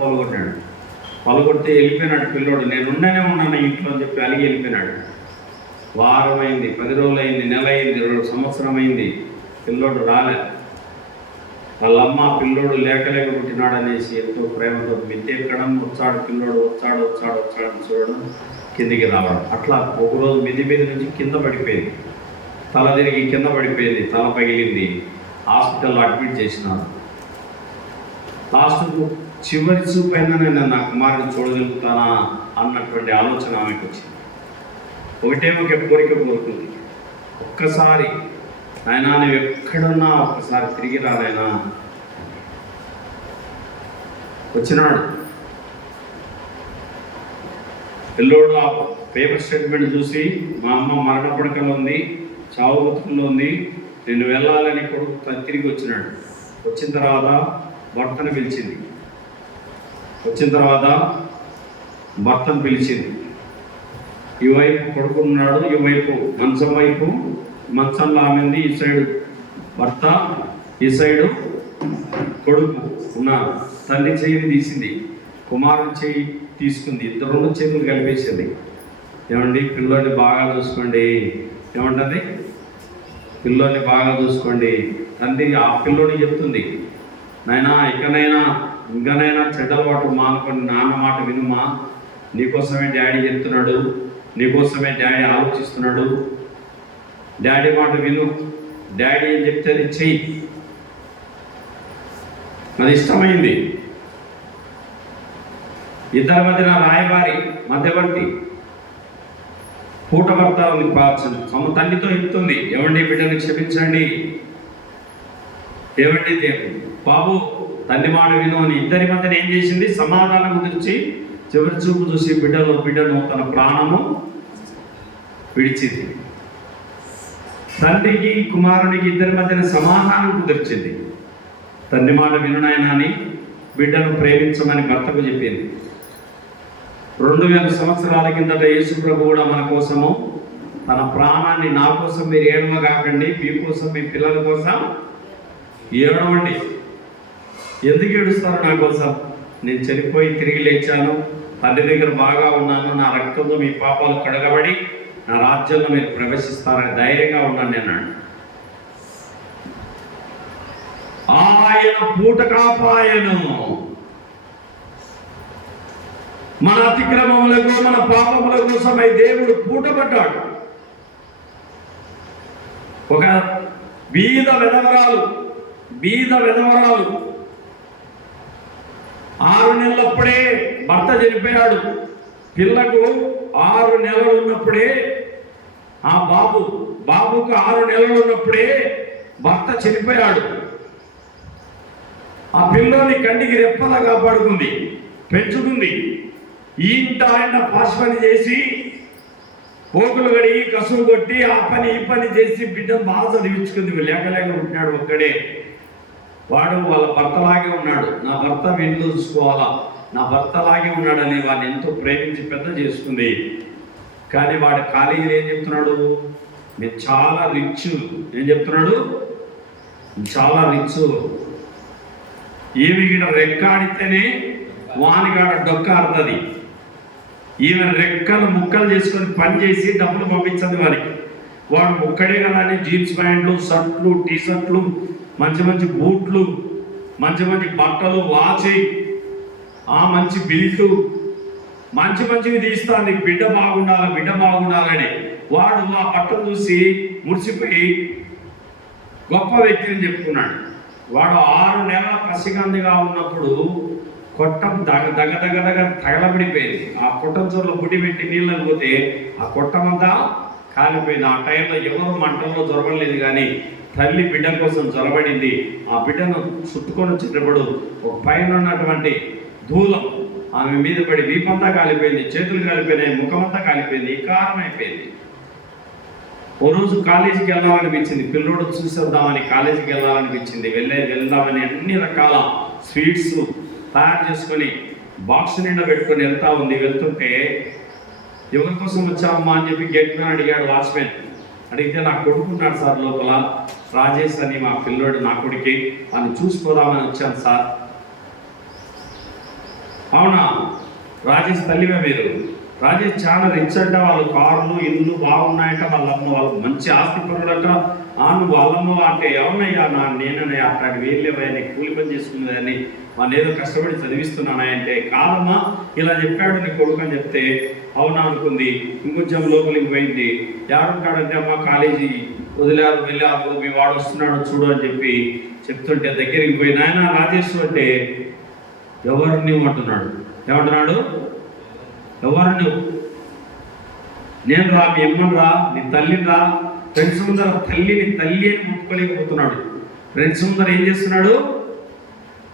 పలుకొడితే వెళ్ళిపోయినాడు పిల్లోడు. నేను ఉన్నాను ఇంట్లో అని చెప్పి అలిగి వెళ్ళిపోయినాడు. వారం అయింది, 10 రోజులు అయింది, నెల అయింది, 2 సంవత్సరం అయింది, పిల్లోడు రాలే. వాళ్ళమ్మ పిల్లోడు లేక పుట్టినాడు అనేసి ఎంతో ప్రేమతో మిద్దె ఎక్కడం, వచ్చాడు పిల్లోడు, వచ్చాడు చూడడం, కిందికి రావడం. అట్లా ఒకరోజు మిద్ది మీద నుంచి కింద పడిపోయింది, తల తిరిగి కింద పడిపోయింది, తల పగిలింది, హాస్పిటల్లో అడ్మిట్ చేసినారు. లాస్ట్కు చివరి చూపైనా నేను నా కుమారుని చూడగలుగుతానా అన్నటువంటి ఆలోచన ఆమెకు వచ్చింది. ఒకటేమో కోరుకుంది, ఒక్కసారి ఆయన నువ్వు ఎక్కడున్నా ఒక్కసారి తిరిగి రానైనా. వచ్చినాడు పిల్లోడు. ఆ పేపర్ స్టేట్మెంట్ చూసి, మా అమ్మ మరణ పడకలో ఉంది, చావు బతుకుల్లో ఉంది, నేను వెళ్ళాలని కొడుకు తిరిగి వచ్చినాడు. వచ్చిన తర్వాత భర్తను పిలిచింది, ఈవైపు కొడుకు ఉన్నాడు, ఈవైపు మంచంలో ఆమె ఉంది, ఈ సైడు భర్త, ఈ సైడు కొడుకు ఉన్నారు. తల్లి చెయ్యిని తీసింది, కుమారుడు చెయ్యి తీసుకుంది, ఇద్దరు చేతులు కలిపేసింది. ఏమండి, పిల్లోని బాగా చూసుకోండి, ఏమంటుంది, పిల్లోని బాగా చూసుకోండి. తండ్రి ఆ పిల్లోని చెప్తుంది, నాయనా ఇంకనైనా చెడ్డలవాటు మానుకొని నాన్న మాట వినుమా, నీకోసమే డాడీ చెప్తున్నాడు, నీకోసమే డాడీ ఆలోచిస్తున్నాడు, డాడీ మాట విను, డాడీ ఏం చెప్తే అది చెయ్యి. అది ఇష్టమైంది. ఇద్దరి మధ్యన రాయబారి, మధ్యవర్తి, పూటభర్త ఉంది. తల్లితో చెప్తుంది, ఏమండి బిడ్డని క్షమించండి, ఏమండి బాబు తల్లి మాట విను అని. ఇద్దరి మధ్యన ఏం చేసింది, సమాధానం కుదిర్చి చివరి చూపు చూసి బిడ్డను తన ప్రాణము విడిచింది. తండ్రికి కుమారునికి ఇద్దరి మధ్యన సమాధానం కుదిర్చింది. తండ్రి మాట వినునాయన అని బిడ్డను ప్రేమించమని భర్తకు చెప్పింది. 2000 సంవత్సరాల కిందట యేసు ప్రభు కూడా మన కోసము తన ప్రాణాన్ని, నా కోసం మీరు ఏడవ కాకండి, మీ కోసం, మీ పిల్లల కోసం ఏడవండి. ఎందుకు ఏడుస్తారు నా కోసం? నేను చనిపోయి తిరిగి లేచాను, తండ్రి దగ్గర బాగా ఉన్నాను, నా రక్తంతో మీ పాపాలు కడగబడి నా రాజ్యంలో మీరు ప్రవేశిస్తారని ధైర్యంగా ఉండండి అన్నాడు. ఆయన పూట కాపాయను, మన అతిక్రమములకు మన పాపముల కోసమై దేవుడు పూటపడ్డాడు. ఒక బీద విధవరాలు 6 నెలలప్పుడే భర్త చనిపోయాడు. పిల్లకు 6 నెలలు ఉన్నప్పుడే, ఆ బాబుకు 6 నెలలు ఉన్నప్పుడే భర్త చనిపోయాడు. ఆ పిల్లోని కంటికి రెప్పలా కాపాడుకుంది, పెంచుకుంది. ఈ ఇంట ఆయన పాస్ పని చేసి, పోకులు కడిగి, కసువు కొట్టి, ఆ పని ఈ పని చేసి బిడ్డను బాగా చదివించుకుంది. లేక ఉంటున్నాడు ఒక్కడే. వాడు వాళ్ళ భర్తలాగే ఉన్నాడు. నా భర్త వీళ్ళు చూసుకోవాలా, నా భర్తలాగే ఉన్నాడని వాడిని ఎంతో ప్రేమించి పెద్ద చేసుకుంది. కానీ వాడు ఖాళీగా ఏం చెప్తున్నాడు, నేను చాలా రిచ్. ఏం చెప్తున్నాడు, చాలా రిచ్. ఈమె రెక్కాడితేనే వానికాడ డొక్క ఆడుతుంది. ఈమె రెక్కలు ముక్కలు చేసుకొని పని చేసి డబ్బులు పంపించదు వారికి. వాడు ఒక్కడే కదా అని జీన్స్ ప్యాంట్లు, షర్ట్లు, టీ షర్ట్లు, మంచి మంచి బూట్లు, మంచి మంచి బట్టలు, వాచి, మంచి బిల్టు, మంచివి తీస్తాను, బిడ్డ బాగుండాలని. వాడు ఆ బట్టలు చూసి మురిసిపోయి గొప్ప వ్యక్తిని చెప్పుకున్నాడు. వాడు 6 నెలల పసిగందిగా ఉన్నప్పుడు కొట్టం దగ్గ తగలబడిపోయింది. ఆ కొట్టం చోట్ల బుడ్డి పెట్టి నీళ్ళని పోతే ఆ కొట్టమంతా కాలిపోయింది. ఆ టైంలో ఎవరు మంటల్లో దొరకలేదు, కానీ తల్లి బిడ్డ కోసం చొరబడింది. ఆ బిడ్డను చుట్టుకొని వచ్చేటప్పుడు ఒక పైన ఉన్నటువంటి ధూళం ఆమె మీద పడి వీపంతా కాలిపోయింది, చేతులు కాలిపోయినాయి, ముఖమంతా కాలిపోయింది, వికారం అయిపోయింది. ఓ రోజు కాలేజీకి వెళ్ళాలనిపించింది, పిల్లోడు చూసేద్దామని కాలేజీకి వెళ్ళాలనిపించింది. వెళ్దామని అన్ని రకాల స్వీట్స్ తయారు చేసుకొని బాక్స్ నిండా పెట్టుకొని వెళ్తా ఉంది. వెళ్తుంటే ఎవరి కోసం వచ్చామమ్మా అని చెప్పి గేట్ మ్యాన్ అడిగాడు. వాచ్మెన్ అడిగితే నా కొడుకున్నాడు సార్ లోపల, రాజేష్ అని మా పిల్లోడు, నా కొడుకి, అని చూసిపోదామని వచ్చాను సార్. అవునా, రాజేష్ తల్లివే మీరు? రాజేష్ చాలా రిచ్ అంట, వాళ్ళ కార్లు ఇల్లు బాగున్నాయంట, వాళ్ళమ్మ వాళ్ళు మంచి ఆస్తి పరుడట. నువ్వు వాళ్ళమ్మ అంటే ఎవరినయ్యా? నేననే అట్లాంటి వేర్లేవని కూలి పని చేసుకునేదాన్ని, వాళ్ళు ఏదో కష్టపడి చదివిస్తున్నానా అంటే, కాదమ్మా ఇలా చెప్పాడు నీ కొడుకు అని చెప్తే అవునా అనుకుంది. ఇంకొంచెం లోపలికి పోయింది. ఎవరుంటాడంటే అమ్మ కాలేజీ వదిలేరు, వెళ్ళారు, మీ వాడు వస్తున్నాడు చూడు అని చెప్పి చెప్తుంటే దగ్గరికి పోయి నాయన రాజేష్ అంటే ఎవరు నువ్వు అంటున్నాడు. ఏమంటున్నాడు? ఎవరు నువ్వు? నేను రా, మీ అమ్మను రా, నీ తల్లిని రా. ఫ్రెండ్స్ ముందర తల్లిని తల్లి అని ఒప్పుకోలేకపోతున్నాడు. ఫ్రెండ్స్ ముందర ఏం చేస్తున్నాడు?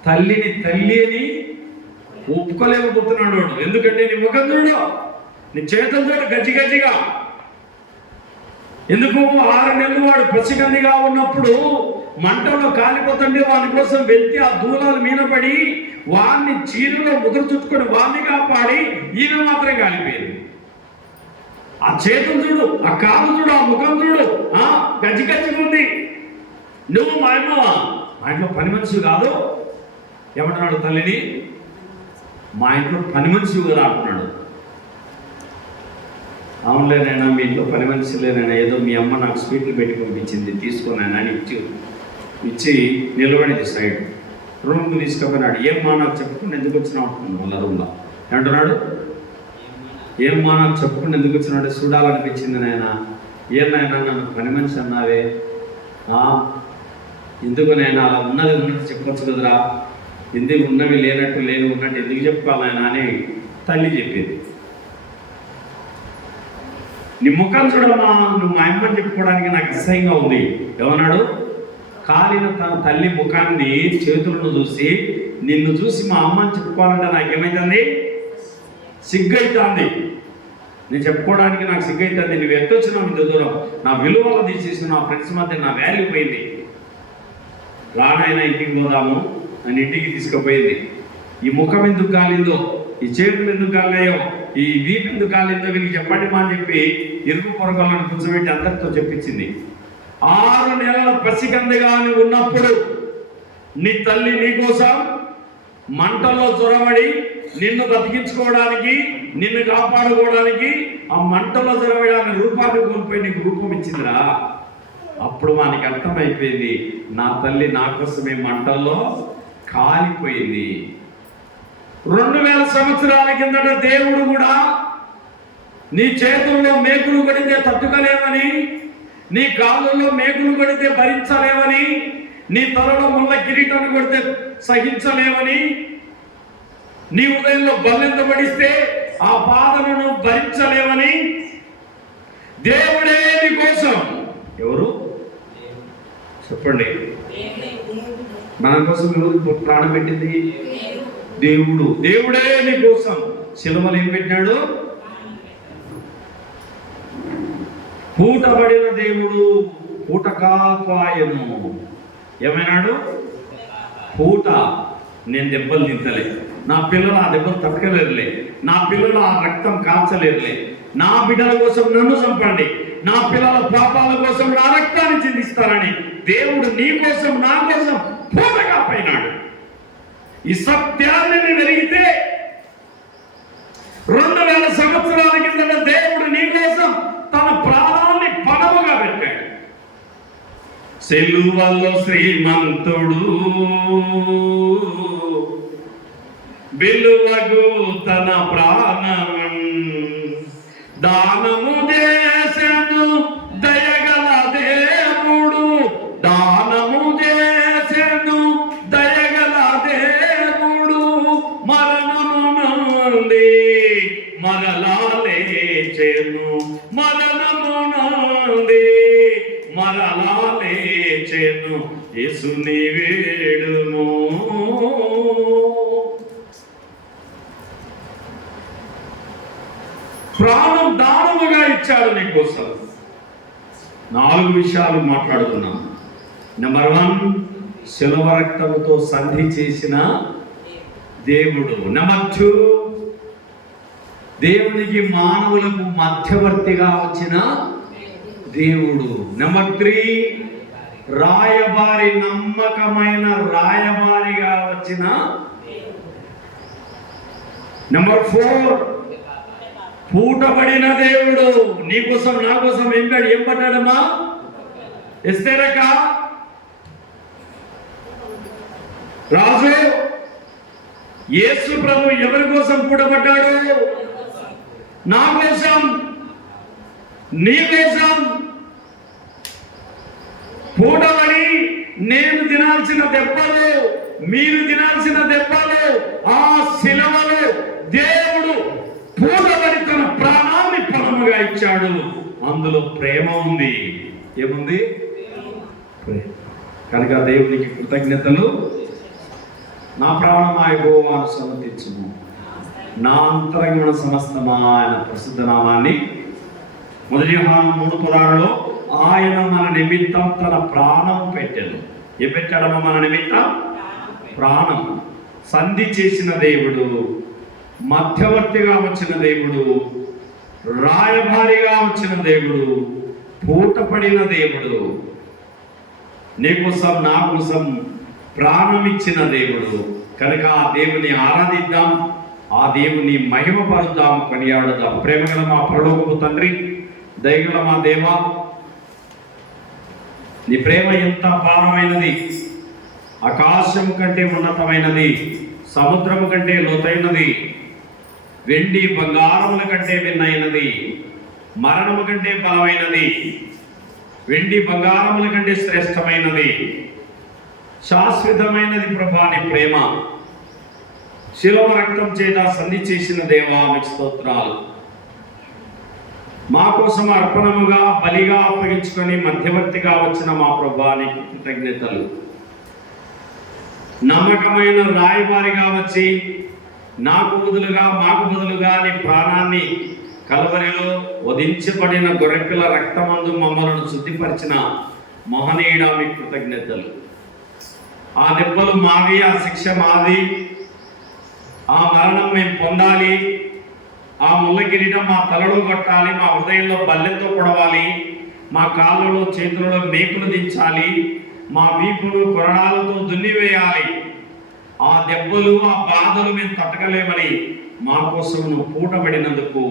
తల్లిని తల్లి అని ఒప్పుకోలేకపోతున్నాడు వాడు. ఎందుకంటే నీ ముఖం చూడు, నీ చేతులు చూడు గజ్జి గజ్జిగా. ఎందుకు? 6 నెలలు వాడు పసికందిగా ఉన్నప్పుడు మంటలో కాలిపోతుంటే వాని కోసం వెళ్తే ఆ దూలాలు మీద పడి వాడిని చీరలో ముద్ర చుట్టుకొని వాడిని కాపాడి ఈమె మాత్రమే కాలిపోయింది. ఆ చేతులు చూడు, ఆ కాలు చూడు, ఆ ముఖం చూడు, గజ్జి గజ్జిగా ఉంది. నువ్వు మా ఇంట్లో పని మనిషి కాదు. ఏమంటున్నాడు తల్లిని? మా ఇంట్లో పని మనిషి కదా అంటున్నాడు. అవునులేనైనా మీ ఇంట్లో పని మనిషి లేనైనా, ఏదో మీ అమ్మ నాకు స్వీట్లు పెట్టి పంపించింది, తీసుకున్నాను అని ఇచ్చి నిలబడింది సైడ్. రూమ్కి తీసుకుపోయినాడు. ఏమ్మా నాకు చెప్పుకుని ఎందుకు వచ్చినావు అంటున్నాడు. వాళ్ళ రూమ్లో ఏమంటున్నాడు? ఏమ్మా నాకు చెప్పుకుని ఎందుకు వచ్చినాడు? చూడాలనిపించింది నాయన. ఏమైనా నన్ను పని మనిషి అన్నావే, ఎందుకు నాయన? అలా ఉన్నది ఉన్నట్టు చెప్పొచ్చు కదరా, ఎందుకు ఉన్నవి లేనట్టు లేని ఉన్నట్టు ఎందుకు చెప్పుకోవాలైనా అని తల్లి చెప్పింది. నీ ముఖం చూడమ్మా, నువ్వు మా అమ్మని చెప్పుకోవడానికి నాకు అసహ్యంగా ఉంది. ఏమన్నాడు? కాలిన తన తల్లి ముఖాన్ని, చేతులను చూసి నిన్ను చూసి మా అమ్మని చెప్పుకోవాలంటే నాకేమైతుంది? సిగ్గైతుంది. నేను చెప్పుకోవడానికి నాకు సిగ్గైతుంది. నువ్వు ఎట్టొచ్చినావు ఇంత దూరం, నా విలువలు తీసేసి నా ఫ్రెండ్స్ మధ్య నా వాల్యూ పోయింది. రానైనా ఇంటికి పోదాము అని ఇంటికి తీసుకుపోయింది. ఈ ముఖం ఎందుకు కాలిందో, ఈ చేతులు ఎందుకు కాలాయో, ఈ వీపు ఎందుకు కాలిందో వీరికి చెప్పండి మా అని చెప్పి ఇరుగు పొరగలను కూర్చోబెట్టి అందరితో చెప్పించింది. 6 నెలల పసికందగా ఉన్నప్పుడు నీ తల్లి నీకోసం మంటల్లో చొరబడి నిన్ను బతికించుకోవడానికి, నిన్ను కాపాడుకోవడానికి ఆ మంటల్లో చొరబడి రూపాన్ని కోల్పోయి నీకు రూపం ఇచ్చిందిరా. అప్పుడు మనకి అర్థమైపోయింది, నా తల్లి నా కోసమే మంటల్లో కాలిపోయింది. 2000 సంవత్సరాల కిందట దేవుడు కూడా నీ చేతుల్లో మేకులు కొడితే తట్టుకోలేవని, నీ కాళ్ళల్లో మేకులు కొడితే భరించలేవని, నీ తలలో ముళ్ళ కిరీటాన్ని కొడితే సహించలేవని, నీ ఉదయంలో బల్లెంత పడిస్తే ఆ బాధను భరించలేవని దేవుడే నీ కోసం. ఎవరు చెప్పండి? మన కోసం ఎవరు ప్రాణం పెట్టింది? దేవుడు. దేవుడే నీ కోసం శిలువలో ఏం పెట్టినాడు? పూటబడిన దేవుడు పూటకాపాయను. ఏమైనాడు? పూట. నేను దెబ్బలు తింటలే, నా పిల్లలు ఆ దెబ్బలు తట్టుకోలేరులే, నా పిల్లలు ఆ రక్తం కాల్చలేరులే, నా బిడ్డల కోసం నన్ను చంపండి, నా పిల్లల పాపాల కోసం నా రక్తాన్ని చిందిస్తారని దేవుడు నీ కోసం నా కోసం పూటగా పోయినాడు. ఈ సత్యాన్ని వెలిగితే 2000 సంవత్సరాల కింద దేవుడు నీ కోసం తన ప్రాణాన్ని పణముగా పెట్టాడు. సిలువలో శ్రీమంతుడు విలువగు తన ప్రాణం దానము చేసెను దయగల దేవుడు, దానము చేసెను దయగల దేవుడు, మరణము నుండి మరలా లేచెను, మరణము నుండి మరలా లేచెను. యేసుని వేడుము. ప్రాణం దానముగా ఇచ్చాడు నీకోసం. 4 విషయాలు మాట్లాడుతున్నాం. నెంబర్ 1, శిలువ రక్తముతో సంధి చేసిన దేవుడు. నెంబర్ 2, దేవునికి మానవులకు మధ్యవర్తిగా వచ్చిన దేవుడు. నెంబర్ 3, రాయబారి, నమ్మకమైన రాయబారిగా వచ్చిన. నెంబర్ 4, పూటబడిన దేవుడు. నీకోసం నా కోసం ఏం పడ్డాడమ్మా? ఎస్తేరక రాజు యేసు ప్రభు ఎవరి కోసం పూటపడ్డాడు? నా కోసం, నీ కోసం. పూటబడి నేను తినాల్సిన దెబ్బలు, మీరు తినాల్సిన దెబ్బలు, ఆ శిలువలో దేవుడు పూటబడి తన ప్రాణాన్ని పణముగా ఇచ్చాడు. అందులో ప్రేమ ఉంది. ఏముంది? కనుక దేవునికి కృతజ్ఞతలు. నా ప్రాణమా యెహోవాను సన్నతించుము, నా అంతరంగమున సమస్తమా ఆయన ప్రసిద్ధ నామాన్ని. 1 యోహాను 3:16 ఆయన మన నిమిత్తం తన ప్రాణం పెట్టెను. ఏం పెట్టాడమ్మ? మన నిమిత్తం ప్రాణం. సంధి చేసిన దేవుడు, మధ్యవర్తిగా వచ్చిన దేవుడు, రాయబారిగా వచ్చిన దేవుడు, పూటపడిన దేవుడు, నీకోసం నా కోసం ప్రాణం ఇచ్చిన దేవుడు. కనుక ఆ దేవుని ఆరాధిద్దాం, ఆ దేవుని మహిమపరుద్దాం, కొనియాడుదాం. ప్రేమగల మా పరలోకపు తండ్రి, దయగల మా దేవా, నీ ప్రేమ ఎంత అపారమైనది, ఆకాశం కంటే ఉన్నతమైనది, సముద్రము కంటే లోతైనది, వెండి బంగారముల కంటే భిన్నమైనది, మరణము కంటే బలమైనది, వెండి బంగారముల కంటే శ్రేష్టమైనది, శాశ్వతమైనది ప్రభా నీ ప్రేమ. శిలువ రక్తం చేత సంధి చేసిన దేవా మీకు స్తోత్రాలు. మా కోసం అర్పణముగా బలిగా అప్పగించుకొని మధ్యవర్తిగా వచ్చిన మా ప్రభా నీకు కృతజ్ఞతలు. నమ్మకమైన రాయబారిగా వచ్చి మాకు బదులుగా నీ ప్రాణాన్ని కలవరిలో వధించబడిన గొర్రెపిల్ల రక్తమందు మమ్మలను శుద్ధిపరిచిన మహనీయుడా మీకు కృతజ్ఞతలు. ఆ దెబ్బలు మావి, ఆ శిక్ష మాది, ఆ మరణం మేము పొందాలి, ఆ ముళ్ళ కిరీటం మా తలలో కట్టాలి, మా హృదయంలో బల్లెంతో పొడవాలి, మా కాళ్ళలో చేతులలో మేకులు దించాలి, మా వీపును కొరడాలతో దున్నివేయాలి. ఆ దెబ్బలు, ఆ బాధలు మేము తట్టగలేమని మా కోసం నువ్వు పూటబడినందుకు,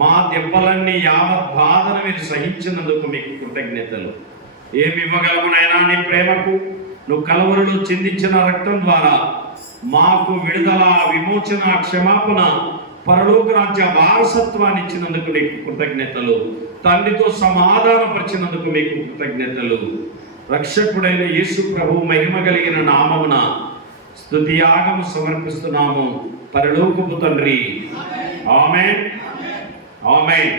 మా దెబ్బలన్నీ యావత్ బాధను మీరు సహించినందుకు మీకు కృతజ్ఞతలు. ఏమి ఇవ్వగలము నాయనా నీ ప్రేమకు? నువ్వు కలవరులో చిందించిన రక్తం ద్వారా మాకు విడుదల, విమోచన, క్షమాపణ, పరలోక రాజ్య వారసత్వాన్ని ఇచ్చినందుకు నీకు కృతజ్ఞతలు. తండ్రితో సమాధానపరిచినందుకు మీకు కృతజ్ఞతలు. రక్షకుడైన యేసు ప్రభు మహిమ కలిగిన నామమున స్తుతియాగము సమర్పిస్తున్నాము పరలోకపు తండ్రి. ఆమేన్, ఆమేన్.